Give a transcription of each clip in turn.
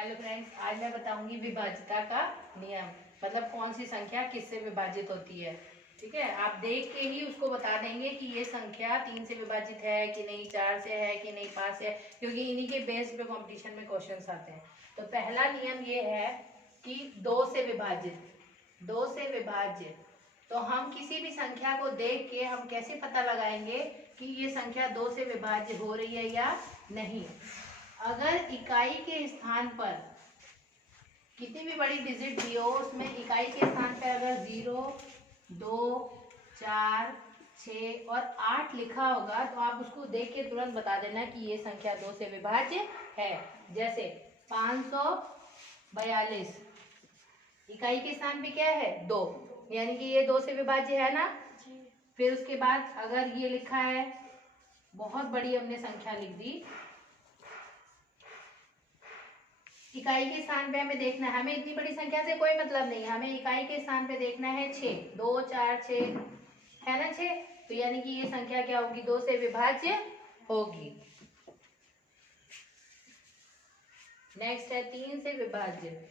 Hello friends, आज मैं बताऊंगी विभाज्यता का नियम। मतलब कौन सी संख्या किससे विभाजित होती है। ठीक है, आप देख के ही उसको बता देंगे कि ये संख्या 3 से विभाजित है कि नहीं, 4 से है कि नहीं, 5 से है, क्योंकि इन्हीं के बेस पे कंपटीशन में क्वेश्चंस आते हैं। तो पहला नियम ये है कि 2 से विभाजित, 2 से विभाज्य। तो हम किसी भी संख्या को देख के हम कैसे पता लगाएंगे कि ये संख्या 2 से विभाज्य हो रही है या नहीं। अगर इकाई के स्थान पर कितनी भी बड़ी डिजिट दी हो, उसमें इकाई के स्थान पर अगर 0, 2, 4, 6 और 8 लिखा होगा तो आप उसको देख के तुरंत बता देना कि ये संख्या 2 से विभाज्य है। जैसे 542 इकाई के स्थान पे क्या है 2, यानी कि ये 2 से विभाज्य है ना। फिर उसके बाद अगर ये लिखा है, बहुत बड़ी हमने संख्या लिख दी, इकाई के स्थान पे हमें देखना है, हमें इतनी बड़ी संख्या से कोई मतलब नहीं है, हमें इकाई के स्थान पे देखना है 6, 2, 4, 6 है ना 6। तो यानी कि ये संख्या क्या होगी, 2 से विभाज्य होगी। नेक्स्ट है 3 से विभाज्य।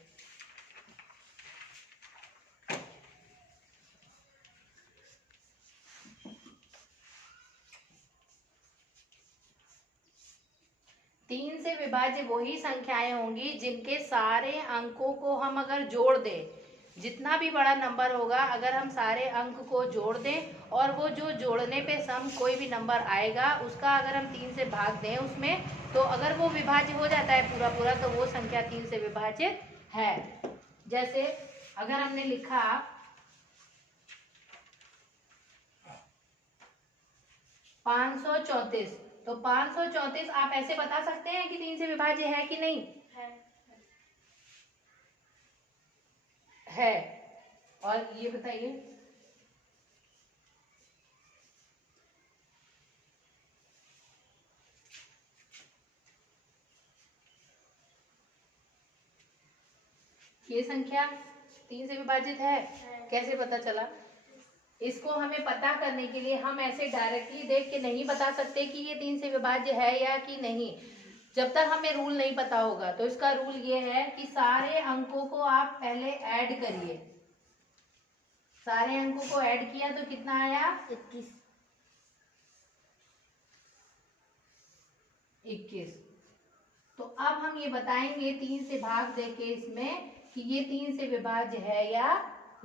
तीन से विभाज्य वही संख्याएं होंगी जिनके सारे अंकों को हम अगर जोड़ दें, जितना भी बड़ा नंबर होगा अगर हम सारे अंक को जोड़ दें और वो जो जोड़ने पे सम कोई भी नंबर आएगा उसका अगर हम 3 से भाग दें उसमें, तो अगर वो विभाज्य हो जाता है पूरा पूरा तो वो संख्या 3 से विभाजित है। जैसे अगर हमने लिखा 534, तो 534 आप ऐसे बता सकते हैं कि 3 से विभाज्य है कि नहीं है। और ये बताइए, ये संख्या 3 से विभाजित है, कैसे पता चला। इसको हमें पता करने के लिए हम ऐसे डायरेक्टली देख के नहीं बता सकते कि ये 3 से विभाज्य है या कि नहीं, जब तक हमें रूल नहीं पता होगा। तो इसका रूल ये है कि सारे अंकों को आप पहले ऐड करिए। सारे अंकों को ऐड किया तो कितना आया, 21। तो अब हम ये बताएंगे 3 से भाग देके इसमें कि ये 3 से विभाज्य है या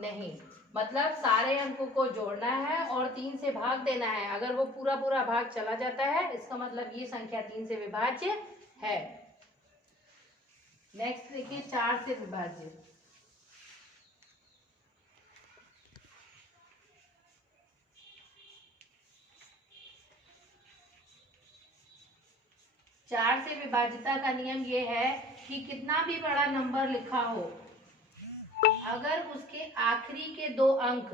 नहीं। मतलब सारे अंकों को जोड़ना है और 3 से भाग देना है। अगर वो पूरा पूरा भाग चला जाता है इसका मतलब ये संख्या 3 से विभाज्य है। नेक्स्ट देखिए 4 से विभाज्य। चार से विभाज्यता का नियम ये है कि कितना भी बड़ा नंबर लिखा हो, अगर उसके आखिरी के 2 अंक,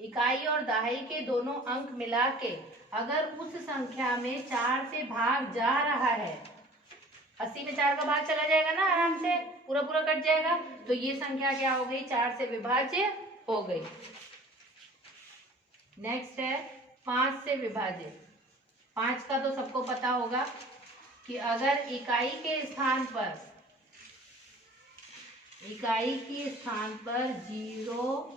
इकाई और दहाई के दोनों अंक मिला के अगर उस संख्या में 4 से भाग जा रहा है, 80 में 4 का भाग चला जाएगा ना, आराम से पूरा पूरा कट जाएगा, तो ये संख्या क्या हो गई, 4 से विभाज्य हो गई। नेक्स्ट है 5 से विभाज्य। 5 का तो सबको पता होगा कि अगर इकाई के स्थान पर 0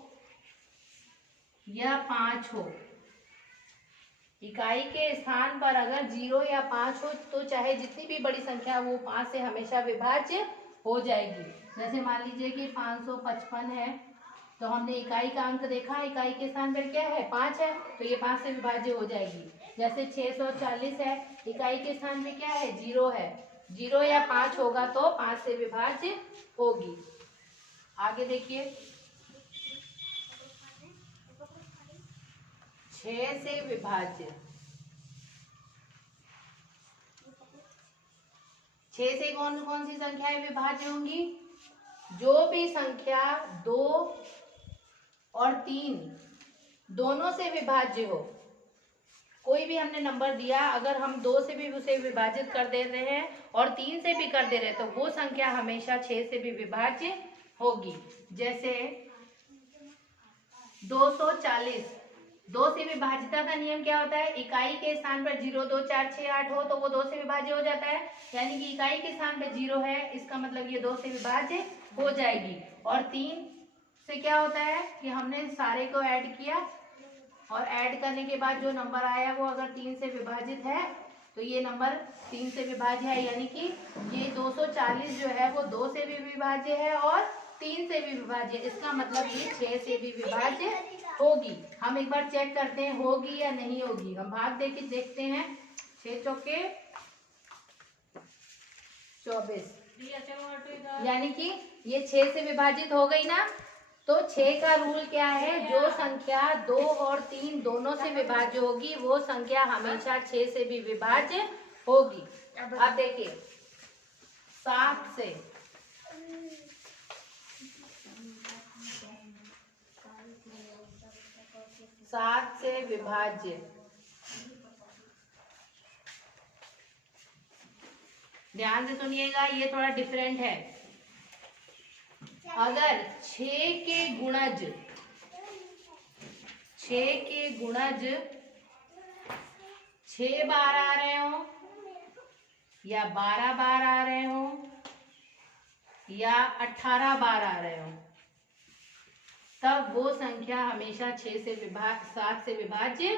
या 5 हो, इकाई के स्थान पर अगर 0 या 5 हो तो चाहे जितनी भी बड़ी संख्या वो 5 से हमेशा विभाज्य हो जाएगी। जैसे मान लीजिए कि 555 है, तो हमने इकाई का अंक देखा, इकाई के स्थान पर क्या है 5 है, तो ये 5 से विभाज्य हो जाएगी। जैसे 640 है, इकाई के स्थान पे क्या है 0 है, 0 या 5 होगा तो 5 से विभाज्य होगी। आगे देखिए 6 से विभाज्य। 6 से कौन कौन सी संख्याएं विभाज्य होंगी, जो भी संख्या 2 और 3 दोनों से विभाज्य हो। कोई भी हमने नंबर दिया, अगर हम 2 से भी उसे विभाजित कर दे रहे हैं और 3 से भी कर दे रहे हैं तो वो संख्या हमेशा 6 से भी विभाज्य होगी। जैसे 240, 2 से विभाजिता का नियम क्या होता है, इकाई के स्थान पर 0, 2, 4, 6, 8 हो तो वो 2 से विभाज्य हो जाता है, यानी कि इकाई के स्थान पर 0 है, इसका मतलब ये 2 से विभाज्य हो जाएगी। और 3 से क्या होता है कि हमने सारे को ऐड किया और ऐड करने के बाद जो नंबर आया वो अगर 3 से विभाजित है तो ये नंबर 3 से विभाज्य है, यानी कि ये 240 जो है वो 2 से भी विभाज्य है और 3 से भी विभाज्य, इसका मतलब ये 6 से भी विभाज्य होगी। हम एक बार चेक करते हैं होगी या नहीं होगी। हम भाग दे के देखते हैं। 6 चौके 24, यानी कि ये 6 से विभाजित हो गई ना। तो 6 का रूल क्या है, जो संख्या 2 और 3 दोनों से विभाज्य होगी वो संख्या हमेशा 6 से भी विभाज्य होगी। अब देखिए 7 से विभाज्य, ध्यान से सुनिएगा, ये थोड़ा डिफरेंट है। अगर 6 के गुणज 6 बार आ रहे हो या 12 बार आ रहे हो या 18 बार आ रहे हो, तब वो संख्या हमेशा 7 से विभाज्य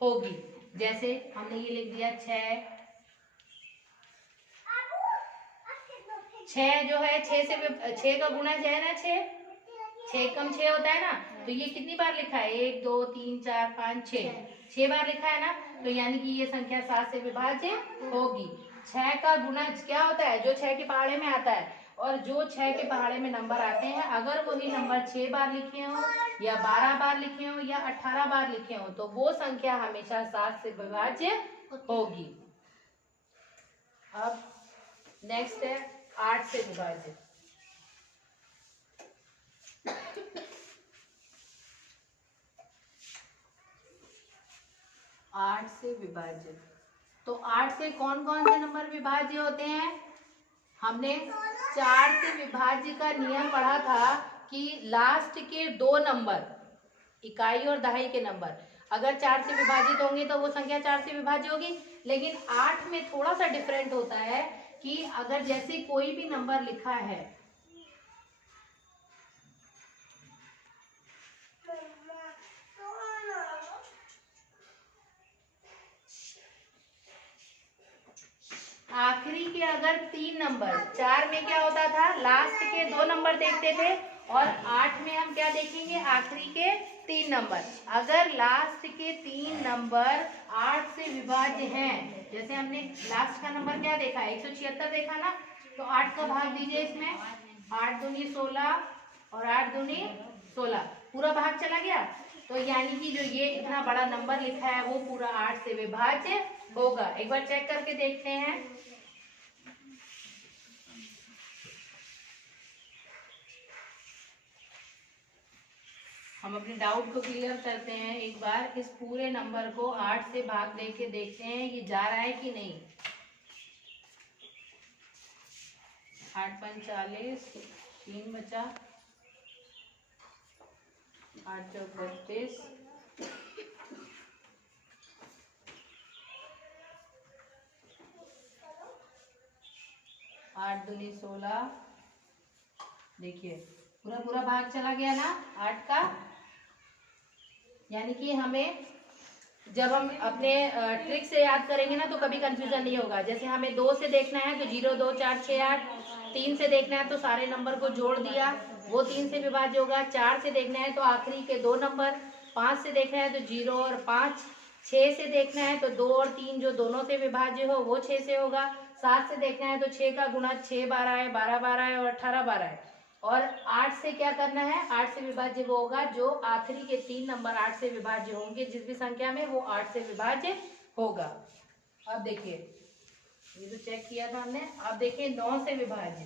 होगी। जैसे हमने ये लिख दिया 6 जो है 6 का गुणज है ना, 6 कम 6 होता है ना, तो ये कितनी बार लिखा है, 1 2 3 4 5 6 बार लिखा है ना, तो यानी कि ये संख्या 7 से विभाज्य होगी। 6 का गुणज क्या होता है, जो 6 के पहाड़े में आता है, और जो 6 के पहाड़े में नंबर आते हैं अगर वही नंबर 6 बार लिखे हो या 12 बार लिखे हो या 18 बार लिखे हो तो वो संख्या हमेशा 7 से विभाज्य होगी। अब नेक्स्ट है 8 से विभाज्य। 8 से विभाज्य, तो 8 से कौन कौन से नंबर विभाज्य होते हैं। हमने 4 से विभाज्य का नियम पढ़ा था कि लास्ट के 2 नंबर, इकाई और दहाई के नंबर अगर 4 से विभाजित होंगे तो वो संख्या 4 से विभाज्य होगी। लेकिन 8 में थोड़ा सा डिफरेंट होता है कि अगर जैसे कोई भी नंबर लिखा है, आखिरी के अगर 3 नंबर, 4 में क्या होता था लास्ट के 2 नंबर देखते थे और 8 में हम क्या देखेंगे, आखिरी के 3 नंबर। अगर लास्ट के 3 नंबर 8 से विभाज्य हैं, जैसे हमने लास्ट का नंबर क्या देखा, 176 देखा ना, तो 8 का भाग दीजिए इसमें, 8 दूनी 16 और 8 दूनी 16, पूरा भाग चला गया। तो यानी कि जो ये इतना बड़ा नंबर लिखा है वो पूरा 8 से विभाज्य होगा। एक बार चेक करके देखते हैं। हम अपने डाउट को क्लियर करते हैं एक बार, इस पूरे नंबर को 8 से भाग दे के देखते हैं ये जा रहा है कि नहीं। 8 5 40, 3 बचा, 8 चौक 32, 8 दूनी 16, देखिए पूरा पूरा भाग चला गया ना 8 का। यानी कि हमें जब हम अपने ट्रिक से याद करेंगे ना तो कभी कंफ्यूजन नहीं होगा। जैसे हमें 2 से देखना है तो 0 2 4 6 8, 3 से देखना है तो सारे नंबर को जोड़ दिया, वो 3 से विभाज्य होगा। 4 से देखना है तो आखिरी के 2 नंबर, 5 से देखना है तो 0 और 5, 6 से देखना है तो 2 और 3 जो दोनों से विभाज्य हो वो 6 से होगा। 7 से देखना है तो 6 का गुणा 6 बार आए, 12 बार आए और 18 बार आए। और 8 से क्या करना है, 8 से विभाज्य वो होगा जो आखिरी के 3 नंबर 8 से विभाज्य होंगे, जिस भी संख्या में वो 8 से विभाज्य होगा। अब देखिए ये तो चेक किया था हमने। अब देखिए 9 से विभाज्य,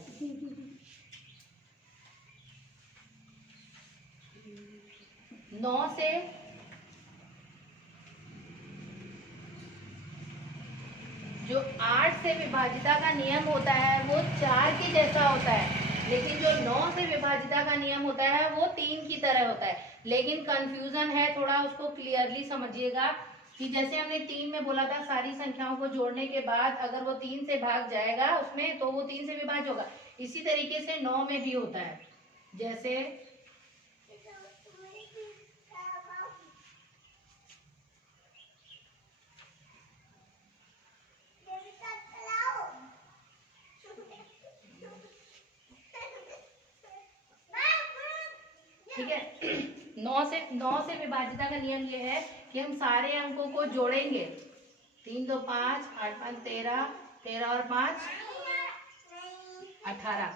9 से जो 8 से विभाजिता का नियम होता है वो 4 के जैसा होता है। लेकिन जो 9 से विभाजिता का नियम होता है वो 3 की तरह होता है। लेकिन कंफ्यूजन है थोड़ा, उसको क्लियरली समझिएगा कि जैसे हमने 3 में बोला था सारी संख्याओं को जोड़ने के बाद अगर वो 3 से भाग जाएगा उसमें तो वो 3 से विभाज्य होगा। इसी तरीके से 9 में भी होता है। जैसे ठीक है 9 से विभाजिता का नियम ये है कि हम सारे अंकों को जोड़ेंगे। 3 2 5, 8 5 13, 13 और 5 18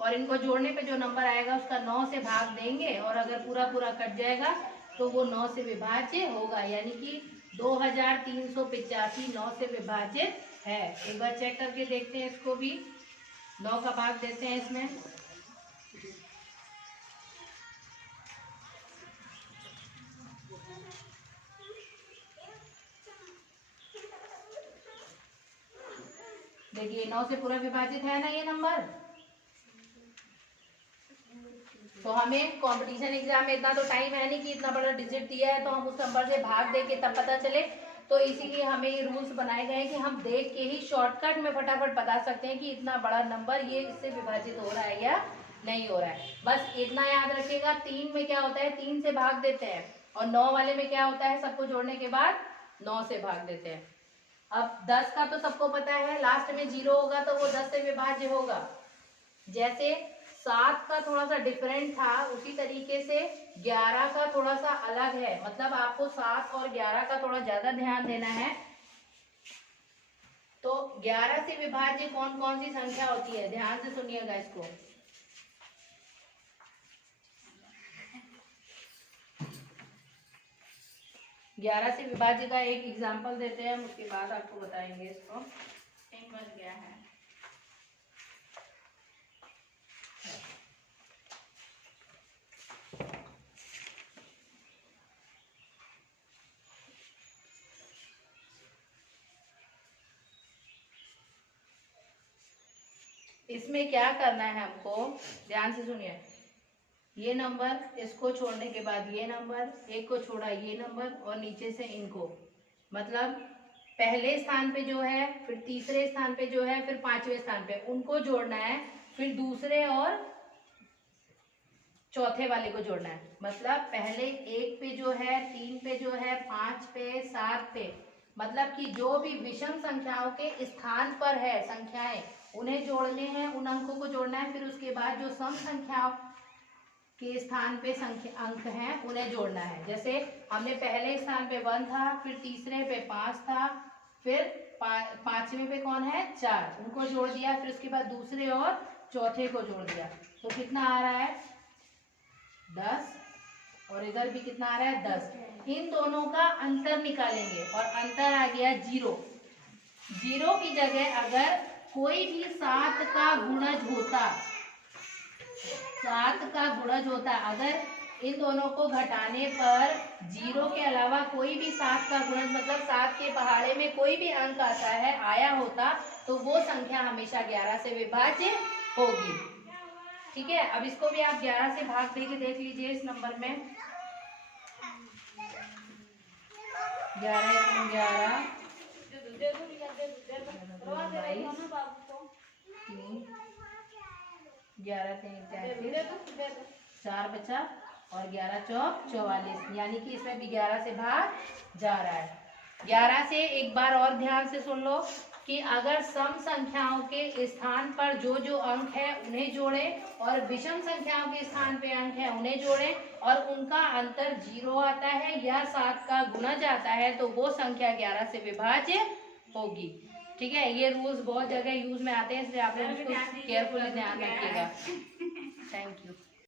और इनको जोड़ने पे जो नंबर आएगा उसका 9 से भाग देंगे और अगर पूरा पूरा कट जाएगा तो वो 9 से विभाज्य होगा, यानी कि 2385 9 से विभाजित है। एक बार चेक करके देखते हैं इसको भी। 9 का भाग देते हैं इसमें। देखिए 9 से पूरा विभाजित है ना ये नंबर। तो हमें कंपटीशन एग्जाम में इतना तो टाइम है नहीं कि इतना बड़ा डिजिट दिया है तो हम उस नंबर से भाग दे के तब पता चले। तो इसीलिए हमें ये रूल्स बनाए गए हैं कि हम देख के ही शॉर्टकट में फटाफट बता सकते हैं कि इतना बड़ा नंबर ये इससे विभाजित हो रहा है या नहीं हो रहा है। बस इतना याद रखिएगा। 3 में क्या होता है, 3 से भाग देते हैं और 9 वाले में क्या होता है, सबको जोड़ने के बाद 9 से भाग देते हैं। अब 10 का तो सबको पता है, लास्ट में 0 होगा तो वो 10 से विभाज्य होगा। जैसे 7 का थोड़ा सा डिफरेंट था उसी तरीके से 11 का थोड़ा सा अलग है। मतलब आपको 7 और 11 का थोड़ा ज्यादा ध्यान देना है। तो 11 से विभाज्य कौन कौन सी संख्या होती है, ध्यान से सुनिएगा इसको। ग्यारह से विभाज्य का एक एग्जाम्पल देते हैं, उसके बाद आपको बताएंगे इसको। बन गया है इसमें क्या करना है हमको, ध्यान से सुनिए। ये नंबर, इसको छोड़ने के बाद ये नंबर, एक को छोड़ा ये नंबर और नीचे से इनको, मतलब पहले स्थान पे जो है, फिर तीसरे स्थान पे जो है, फिर 5वें स्थान पे, उनको जोड़ना है। फिर दूसरे और चौथे वाले को जोड़ना है। मतलब पहले 1 पे जो है, 3 पे जो है, 5 पे, 7 पे, मतलब कि जो भी विषम संख्याओं के स्थान पर है संख्याएं उन्हें जोड़ने हैं, उन अंकों को जोड़ना है। फिर उसके बाद जो सम संख्याओं के स्थान पे संख्या अंक हैं उन्हें जोड़ना है। जैसे हमने पहले स्थान पे 1 था, फिर तीसरे पे 5 था, फिर 5वें पे कौन है 4, उनको जोड़ दिया। फिर उसके बाद दूसरे और चौथे को जोड़ दिया तो कितना आ रहा है 10 और इधर भी कितना आ रहा है 10। इन दोनों का अंतर निकालेंगे और अंतर आ गया 0। 0 की जगह अगर कोई भी 7 का गुणज होता, 7 का गुणज होता, अगर इन दोनों को घटाने पर 0 के अलावा कोई भी 7 का गुणज, मतलब 7 के पहाड़े में कोई भी अंक आता है, आया होता, तो वो संख्या हमेशा 11 से विभाज्य होगी। ठीक है, अब इसको भी आप 11 से भाग दे के देख लीजिए। इस नंबर में 11 11 11 33 4 बचा और 11 चौक 44, यानी कि इसमें भी 11 से भाग जा रहा है। 11 से एक बार और ध्यान से सुन लो कि अगर सम संख्याओं के स्थान पर जो जो अंक है उन्हें जोड़ें और विषम संख्याओं के स्थान पे अंक है उन्हें जोड़ें और उनका अंतर 0 आता है या 7 का गुणज आता है तो वो संख्या 11 से विभाज्य होगी। ठीक है, ये रूल्स बहुत जगह यूज में आते हैं, इसलिए आप लोग इसको केयरफुली ध्यान रखिएगा। Thank you.